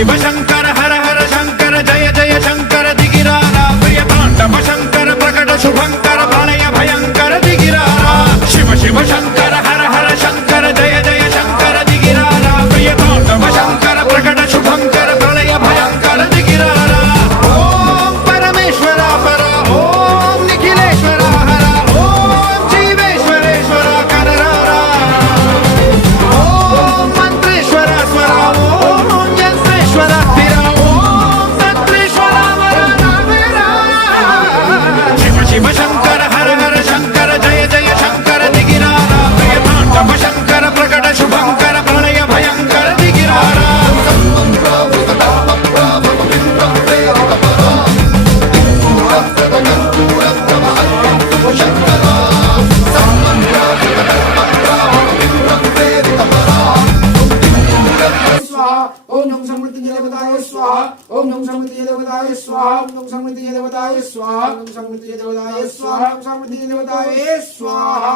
शिव शंकर हर हर शंकर जय जय शंकर दिगिरारा प्रिय तांडव शंकर प्रकट शुभंकर प्रलय भयंकर दिगिरारा शिव शिव शंकर हर हर शंकर जय जय शंकर दिगिरारा प्रिय तांडव शंकर प्रकट शुभंकर प्रलय भयंकर दिगिरारा ओम परमेश्वरा पर ओम निखिलेश्वरा हर ओम जीवेश्वरेश्वर कररारा ओम मंत्रेश्वर स्वर ओम यंत्रेश्वर स्थिर ओम तंत्रेश्वर वरदावेरा शिव शिव शंकर हर हर शंकर जय जय शंकर दिगिरारा प्रिय तांडव शंकर प्रकट शुभंकर प्रलय भयंकर दिगिरारा ओम नमः समृद्धि देवताय स्वाहा ओम नमः समृद्धि देवताय स्वाहा ओम नमः समृद्धि देवताय स्वाहा ओम नमः समृद्धि देवताय स्वाहा ओम समृद्धि देवताय स्वाहा